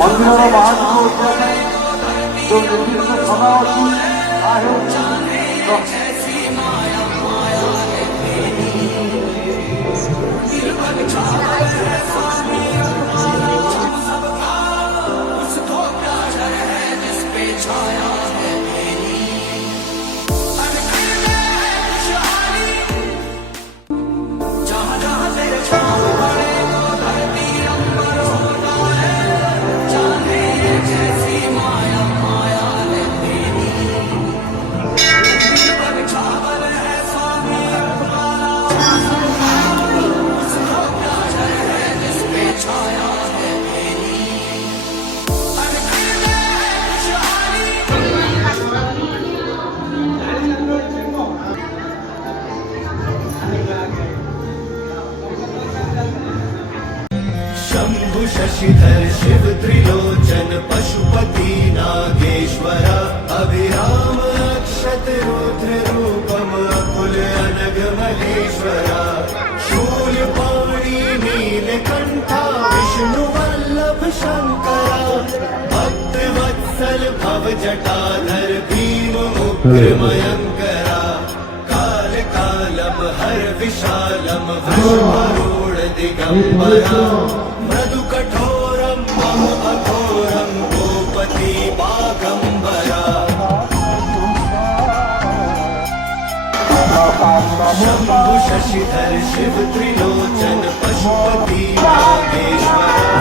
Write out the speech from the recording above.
ମନ୍ଦିରର ବାହାରକୁ ଉଠିବା ପାଇଁ ଯେଉଁ ନିର୍ଦ୍ଦିଷ୍ଟ ସମୟ ଅଛି ତାହା ହେଉଛି शंभु शशिधर शिव त्रिलोचन पशुपति नागेश्वरा अभिराम अक्षत रुद्र रूपम अकुल अनग महेश्वरा शूलपाणि नीलकंठा विष्णु वल्लभ शंकरा भक्त वत्सल भव जटाधर भीम उग्र मयंकरा काल कालम हर विशालम वृषभारूढ़ दिगंबरा मृदु कठोरम मम अघोरम गोपति बागंबरा शंभु शशिधर शिव त्रिलोचन पशुपति नागेश्वरा